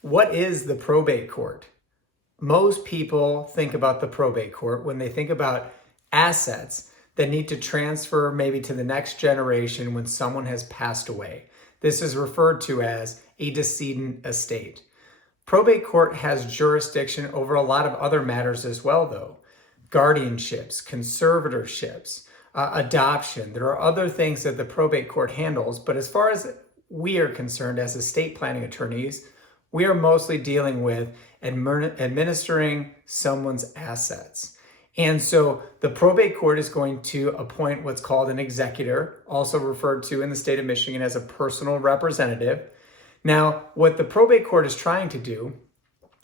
What is the probate court? Most people think about the probate court when they think about assets that need to transfer maybe to the next generation when someone has passed away. This is referred to as a decedent estate. Probate court has jurisdiction over a lot of other matters as well, though. Guardianships, conservatorships, adoption. There are other things that the probate court handles, but as far as we are concerned as estate planning attorneys, we are mostly dealing with administering someone's assets. And so the probate court is going to appoint what's called an executor, also referred to in the state of Michigan as a personal representative. Now, what the probate court is trying to do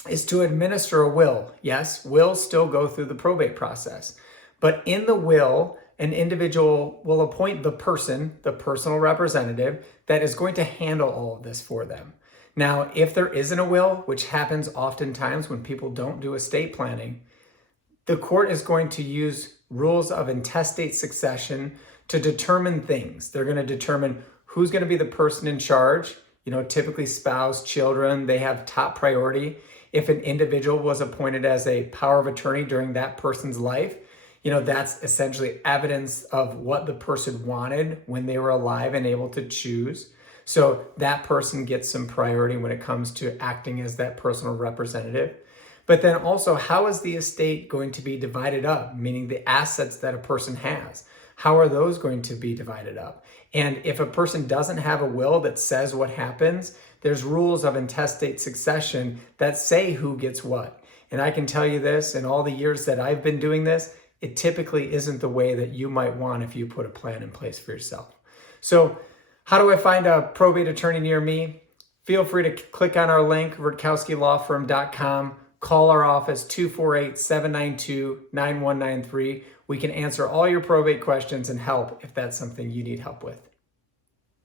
is to administer a will. Yes, wills still go through the probate process. But in the will, an individual will appoint the person, the personal representative, that is going to handle all of this for them. Now, if there isn't a will, which happens oftentimes when people don't do estate planning, the court is going to use rules of intestate succession to determine things. They're going to determine who's going to be the person in charge. Typically spouse, children, they have top priority. If an individual was appointed as a power of attorney during that person's life, that's essentially evidence of what the person wanted when they were alive and able to choose. So that person gets some priority when it comes to acting as that personal representative. But then also, how is the estate going to be divided up? Meaning the assets that a person has. How are those going to be divided up? And if a person doesn't have a will that says what happens, there's rules of intestate succession that say who gets what. And I can tell you this, in all the years that I've been doing this, it typically isn't the way that you might want if you put a plan in place for yourself. So how do I find a probate attorney near me? Feel free to click on our link, rutkowskilawfirm.com. Call our office, 248-792-9193. We can answer all your probate questions and help if that's something you need help with.